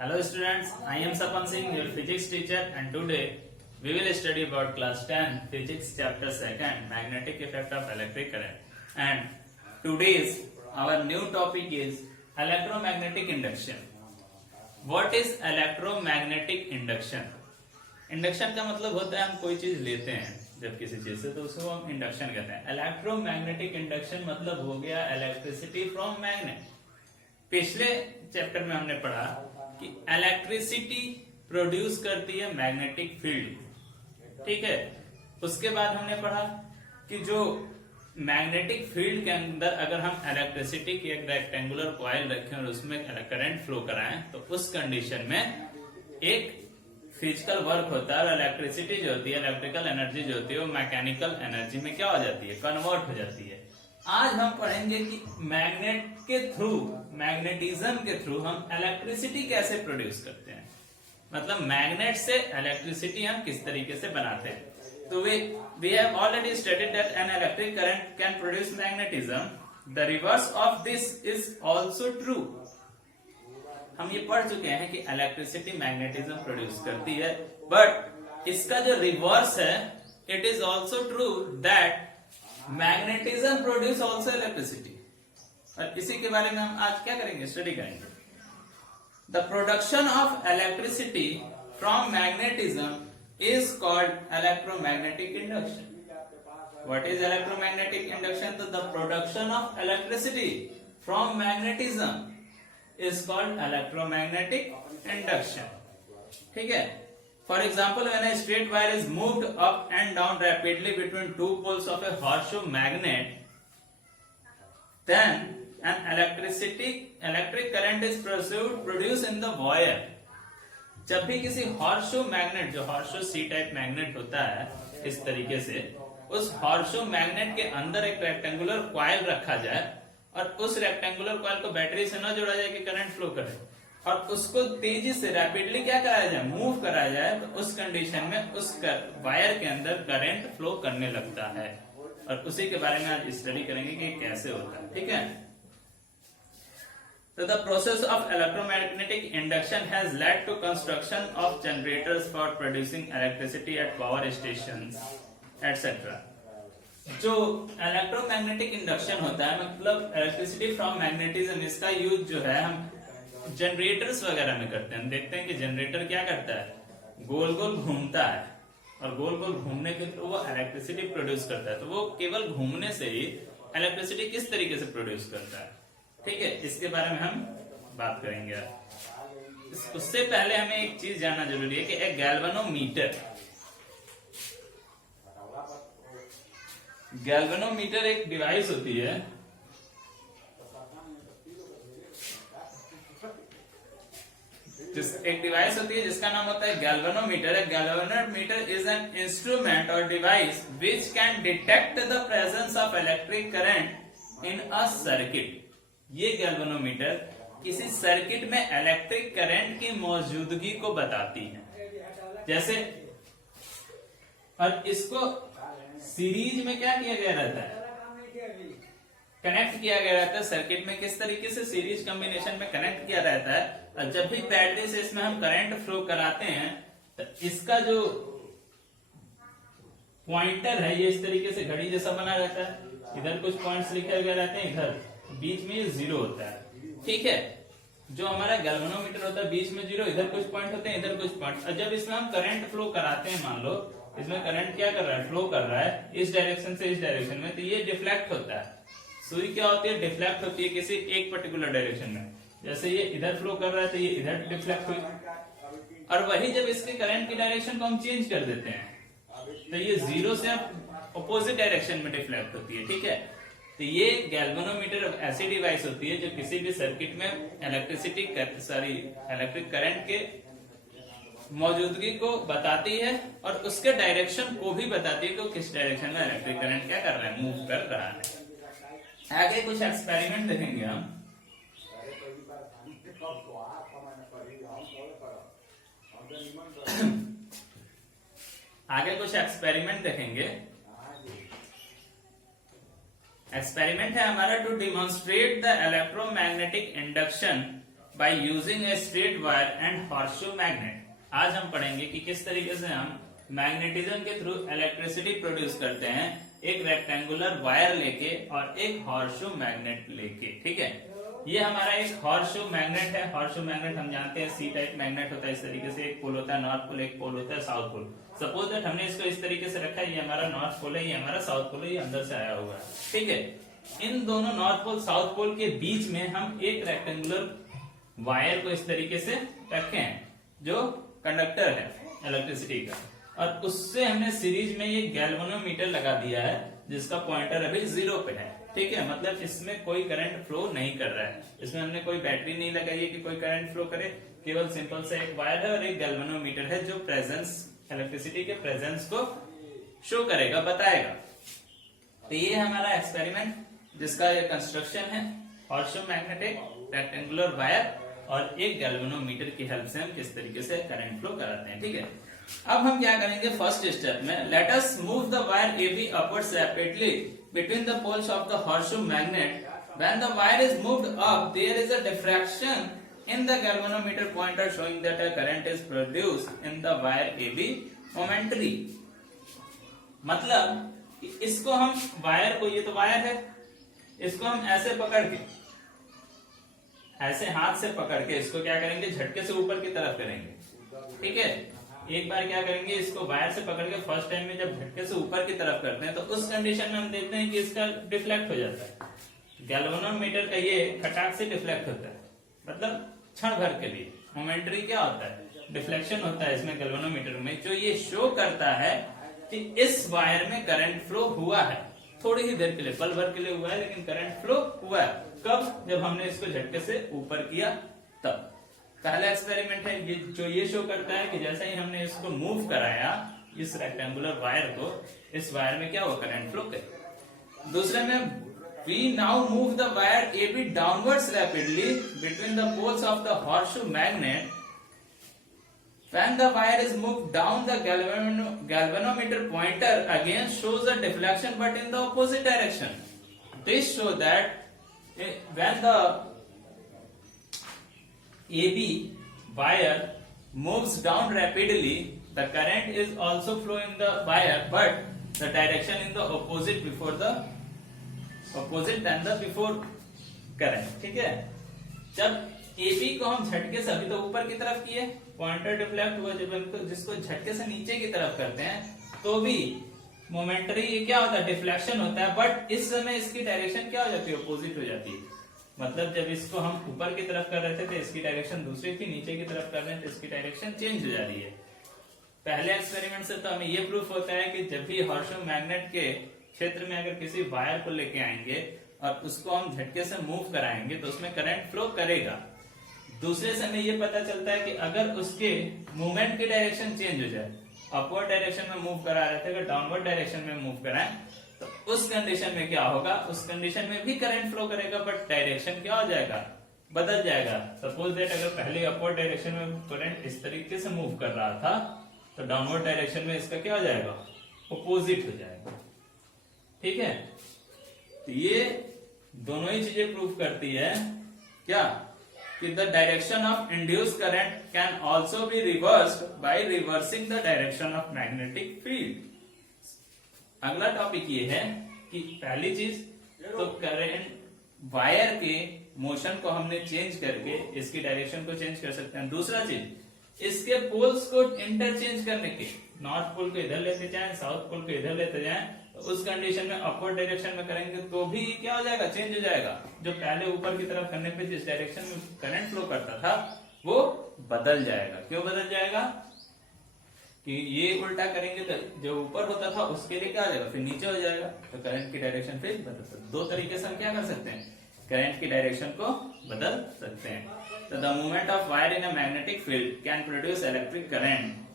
Hello students, I am Sapan Singh, your physics teacher, and today we will study about class 10 physics chapter 2nd magnetic effect of electric current. And today's our new topic is electromagnetic induction. What is electromagnetic induction? Induction का मतलब होता है हम कोई चीज लेते हैं जब किसी चीज से तो उसको हम इंडक्शन कहते हैं। इलेक्ट्रोमैग्नेटिक इंडक्शन मतलब हो गया इलेक्ट्रिसिटी फ्रॉम मैग्नेट। पिछले चैप्टर में हमने पढ़ा कि इलेक्ट्रिसिटी प्रोड्यूस करती है मैग्नेटिक फील्ड, ठीक है। उसके बाद हमने पढ़ा कि जो मैग्नेटिक फील्ड के अंदर अगर हम इलेक्ट्रिसिटी की एक रेक्टेंगुलर कॉइल रखें और उसमें करंट फ्लो कराएं तो उस कंडीशन में एक फिजिकल वर्क होता है और इलेक्ट्रिसिटी जो होती है, इलेक्ट्रिकल एनर्जी जो होती है वो मैकेनिकल एनर्जी में क्या हो जाती है, कन्वर्ट हो जाती है। आज हम पढ़ेंगे कि मैग्नेट के थ्रू, मैग्नेटिज्म के थ्रू हम इलेक्ट्रिसिटी कैसे प्रोड्यूस करते हैं, मतलब मैग्नेट से इलेक्ट्रिसिटी हम किस तरीके से बनाते हैं। तो we have already studied that an electric current can produce magnetism. The reverse of this is also true. हम ये पढ़ चुके हैं कि इलेक्ट्रिसिटी मैग्नेटिज्म प्रोड्यूस करती है, बट इसका जो रिवर्स है, it is also true that magnetism produce also electricity. और इसी के बारे में हम आज क्या करेंगे, स्टडी करेंगे। The production of electricity from magnetism is called electromagnetic induction. What is electromagnetic induction? तो the production of electricity from magnetism is called electromagnetic induction, ठीक है। For example, when a straight wire is moved up and down rapidly between two poles of a horseshoe magnet, then an electric current is produced in the wire. जब भी किसी horseshoe magnet, जो horseshoe सी type magnet होता है इस तरीके से, उस हॉर्सशू मैग्नेट के अंदर एक रेक्टेंगुलर कॉइल रखा जाए और उस रेक्टेंगुलर कॉइल को बैटरी से न जोड़ा जाए कि करंट फ्लो करे और उसको तेजी से रैपिडली क्या कराया जाए, मूव कराया जाए, तो उस कंडीशन में उस वायर के अंदर करंट फ्लो करने लगता है। और उसी के बारे में आज स्टडी करेंगे कि कैसे होता है, ठीक है। तो the process of electromagnetic induction has led to construction of generators for producing electricity at power stations etcetera. जो इलेक्ट्रोमैग्नेटिक इंडक्शन होता है मतलब इलेक्ट्रिसिटी फ्रॉम मैग्नेटिज्म, इसका यूज जो है हम जनरेटर्स वगैरह में करते हैं। हम देखते हैं कि जनरेटर क्या करता है, गोल गोल घूमता है और गोल गोल घूमने के थ्रू वो इलेक्ट्रिसिटी प्रोड्यूस करता है। तो वो केवल घूमने से ही इलेक्ट्रिसिटी किस तरीके से प्रोड्यूस करता है, ठीक है, इसके बारे में हम बात करेंगे। उससे पहले हमें एक चीज जानना जरूरी है कि एक गैल्वेनोमीटर एक डिवाइस होती है जिसका नाम होता है galvanometer. Galvanometer is an instrument और device which can detect the presence of electric current in a circuit. ये गैल्वेनोमीटर किसी सर्किट में इलेक्ट्रिक करंट की मौजूदगी को बताती है। जैसे, और इसको सीरीज में क्या किया गया रहता है, कनेक्ट किया गया रहता है सर्किट में। किस तरीके से सीरीज कॉम्बिनेशन में कनेक्ट किया रहता है और जब भी बैटरी से इसमें हम करंट फ्लो कराते हैं तो इसका जो पॉइंटर है ये इस तरीके से घड़ी जैसा बना रहता है। इधर कुछ पॉइंट्स लिखे गए रहते हैं, इधर बीच में ये जीरो होता है, ठीक है। जो हमारा गैल्वेनोमीटर होता है बीच में जीरो, इधर कुछ पॉइंट होते हैं, इधर कुछ पॉइंट। और जब इसमें हम करंट फ्लो कराते हैं, मान लो इसमें करंट क्या कर रहा है, फ्लो कर रहा है इस डायरेक्शन से इस डायरेक्शन में, तो ये डिफ्लेक्ट होता है। सुई क्या होती है, डिफ्लेक्ट होती है किसी एक पर्टिकुलर डायरेक्शन में। जैसे ये इधर फ्लो कर रहा है तो ये इधर डिफ्लेक्ट हुई, और वही जब इसके करंट की डायरेक्शन को हम चेंज कर देते हैं तो ये जीरो से अपोजिट डायरेक्शन में डिफ्लेक्ट होती है, ठीक है। तो ये गैल्वेनोमीटर ऐसी डिवाइस होती है जो किसी भी सर्किट में इलेक्ट्रिक करंट के मौजूदगी को बताती है और उसके डायरेक्शन को भी बताती है कि किस डायरेक्शन में इलेक्ट्रिक करंट क्या कर रहा है, मूव कर रहा है। आगे कुछ एक्सपेरिमेंट देखेंगे हम। एक्सपेरिमेंट है हमारा to demonstrate the electromagnetic induction by using a straight wire and horseshoe magnet. आज हम पढ़ेंगे कि किस तरीके से हम मैग्नेटिज्म के थ्रू इलेक्ट्रिसिटी प्रोड्यूस करते हैं, एक रेक्टेंगुलर वायर लेके और एक हॉर्सशू मैग्नेट लेके। ठीक है, ये हमारा एक हॉर्सशू मैग्नेट है। हॉर्सशू मैग्नेट हम जानते हैं सी टाइप मैग्नेट होता है। इस तरीके से एक पोल होता है नॉर्थ पोल, एक पोल होता है साउथ पोल। सपोज दैट हमने इसको इस तरीके से रखा है, ये हमारा नॉर्थ पोल है, ये हमारा साउथ पोल है, ये अंदर से आया हुआ है। ठीक है, इन दोनों नॉर्थ पोल साउथ पोल के बीच में हम एक रेक्टेंगुलर वायर को इस तरीके से रखे हैं जो कंडक्टर है इलेक्ट्रिसिटी का, और उससे हमने सीरीज में ये गैल्वेनोमीटर लगा दिया है जिसका पॉइंटर अभी 0 पे है। ठीक है, मतलब इसमें कोई करंट फ्लो नहीं कर रहा है, इसमें हमने कोई बैटरी नहीं लगाई है कि कोई करंट फ्लो करे, केवल सिंपल से एक वायर है और एक गैल्वेनोमीटर है जो प्रेजेंस, इलेक्ट्रिसिटी के प्रेजेंस को शो करेगा, बताएगा। तो ये हमारा एक्सपेरिमेंट जिसका ये कंस्ट्रक्शन है, हॉर्सशू मैग्नेटिक रेक्टेंगुलर वायर और एक गैल्वेनोमीटर की हेल्प से हम किस तरीके से करंट फ्लो कराते हैं। ठीक है, अब हम क्या करेंगे फर्स्ट स्टेप में, let us move the wire AB upwards rapidly between the poles of the horseshoe magnet. When the wire is moved up, there is a diffraction in the galvanometer pointer showing that a current is produced in the wire AB momentary. मतलब इसको हम wire को, ये तो wire है, इसको हम ऐसे पकड़ के, ऐसे हाथ से पकड़ के इसको क्या करेंगे, झटके से ऊपर की तरफ करेंगे। ठीक है, एक बार क्या करेंगे, इसको वायर से पकड़ के फर्स्ट टाइम में जब झटके से ऊपर की तरफ करते हैं तो उस कंडीशन में हम देखते हैं कि इसका डिफ्लेक्ट हो जाता है। गैल्वेनोमीटर का ये खटाक से डिफ्लेक्ट होता है, मतलब क्षण भर के लिए। मोमेंटरी क्या होता है, डिफ्लेक्शन होता है इसमें गैल्वेनोमीटर में, जो ये शो करता है कि इस वायर में करंट फ्लो हुआ है, थोड़ी ही देर के लिए, पल भर के लिए हुआ है, लेकिन करंट फ्लो हुआ है। कब, जब हमने इसको झटके से ऊपर किया तब। पहला एक्सपेरिमेंट है ये, जो ये शो करता है कि जैसे ही हमने इसको मूव कराया, इस रेक्टेंगुलर वायर को, इस वायर में क्या हुआ, करंट फ्लो करे। दूसरे में, we now move the wire AB downwards rapidly between the poles of the horseshoe magnet. When the wire is moved down, the galvanometer pointer again shows a deflection but in the opposite direction. This shows that when the AB wire moves down rapidly, the current is also flowing in the wire, but the direction in the opposite before the opposite than the before current. ठीक है, जब AB को हम झटके से, अभी तो ऊपर की तरफ किए, पॉइंटर डिफ्लेक्ट हुआ, जब हम जिसको झटके से नीचे की तरफ करते हैं तो भी मोमेंटरी क्या होता है, डिफ्लेक्शन होता है, बट इस समय इसकी डायरेक्शन क्या हो जाती है, अपोजिट हो जाती है। मतलब जब इसको हम ऊपर की तरफ कर रहे थे तो इसकी डायरेक्शन दूसरी थी, नीचे की तरफ कर रहे हैं तो इसकी डायरेक्शन चेंज हो जा रही है। पहले एक्सपेरिमेंट से तो हमें ये प्रूफ होता है कि जब भी हॉर्सशू मैग्नेट के क्षेत्र में अगर किसी वायर को लेके आएंगे और उसको हम झटके से मूव कराएंगे तो उसमें करंट फ्लो करेगा। दूसरे से हमें ये पता चलता है कि अगर उसके मूवमेंट की डायरेक्शन चेंज हो जाए, अपवर्ड डायरेक्शन में मूव करा रहे थे, अगर डाउनवर्ड डायरेक्शन में मूव कराएं तो उस कंडीशन में क्या होगा, उस कंडीशन में भी करंट फ्लो करेगा, बट डायरेक्शन क्या हो जाएगा, बदल जाएगा। सपोज दैट अगर पहले अपवर्ड डायरेक्शन में करंट इस तरीके से मूव कर रहा था तो डाउनवर्ड डायरेक्शन में इसका क्या हो जाएगा, अपोजिट हो जाएगा। ठीक है, तो ये दोनों ही चीजें प्रूव करती है क्या, कि the direction of induce current can also be reversed by reversing the direction of magnetic field. अगला टॉपिक ये है कि पहली चीज तो करंट वायर के मोशन को हमने चेंज करके इसकी डायरेक्शन को चेंज कर सकते हैं। दूसरा चीज, इसके पोल्स को इंटरचेंज करने के, नॉर्थ पोल को इधर लेते जाएं, साउथ पोल को इधर लेते जाएं, तो उस कंडीशन में अपवर्ड डायरेक्शन में करेंगे तो भी क्या हो जाएगा, चेंज हो जाएगा। जो पहले ऊपर की तरफ करने पे जिस डायरेक्शन में करंट फ्लो करता था वो बदल जाएगा। क्यों बदल जाएगा, कि ये उल्टा करेंगे तो जो ऊपर होता था उसके लिए क्या हो जाएगा, फिर नीचे हो जाएगा, तो करंट की डायरेक्शन फिर बदल। दो तरीके से हम क्या कर सकते हैं, करंट की डायरेक्शन को बदल सकते हैं। तो the movement of wire in a magnetic field can produce electric current.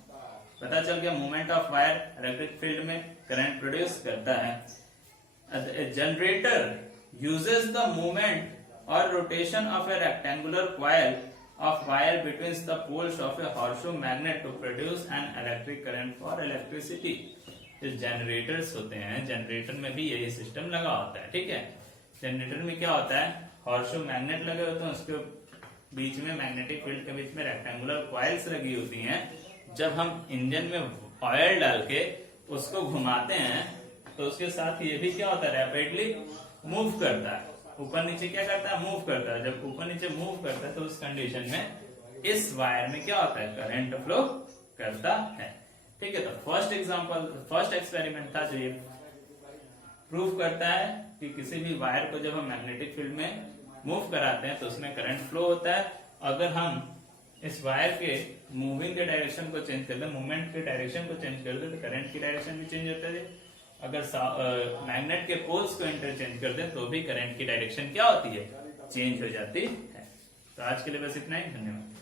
पता चल गया, movement of wire electric field में करंट प्रोड्यूस करता है। जनरेटर यूजेस द मूवमेंट और rotation of A rectangular coil of wire between the poles of a horseshoe magnet to produce an electric current for electricity. जो generators होते हैं, generator में भी यही सिस्टम लगा होता है। ठीक है, जनरेटर में क्या होता है, हॉर्सशू मैग्नेट लगे होते हैं, उसके बीच में मैग्नेटिक फील्ड के बीच में रेक्टेंगुलर कॉइल्स लगी होती हैं। जब हम इंजन में ऑयल डाल के उसको घुमाते हैं तो उसके साथ ये भी क्या होता है, रैपिडली मूव करता है, ऊपर नीचे क्या करता है, मूव करता है। जब ऊपर नीचे मूव करता है तो उस कंडीशन में इस वायर में क्या होता है, करंट फ्लो करता है। ठीक है, तो फर्स्ट एक्सपेरिमेंट था जो ये प्रूव करता है कि किसी भी वायर को जब हम मैग्नेटिक फील्ड में मूव कराते हैं तो उसमें करंट फ्लो होता है। अगर हम इस वायर के मूविंग के डायरेक्शन को चेंज कर दें, मूवमेंट के डायरेक्शन को चेंज कर दें तो करंट की डायरेक्शन भी चेंज होता है। अगर मैग्नेट के पोल्स को इंटरचेंज कर दें तो भी करंट की डायरेक्शन क्या होती है, चेंज हो जाती है। तो आज के लिए बस इतना ही, धन्यवाद।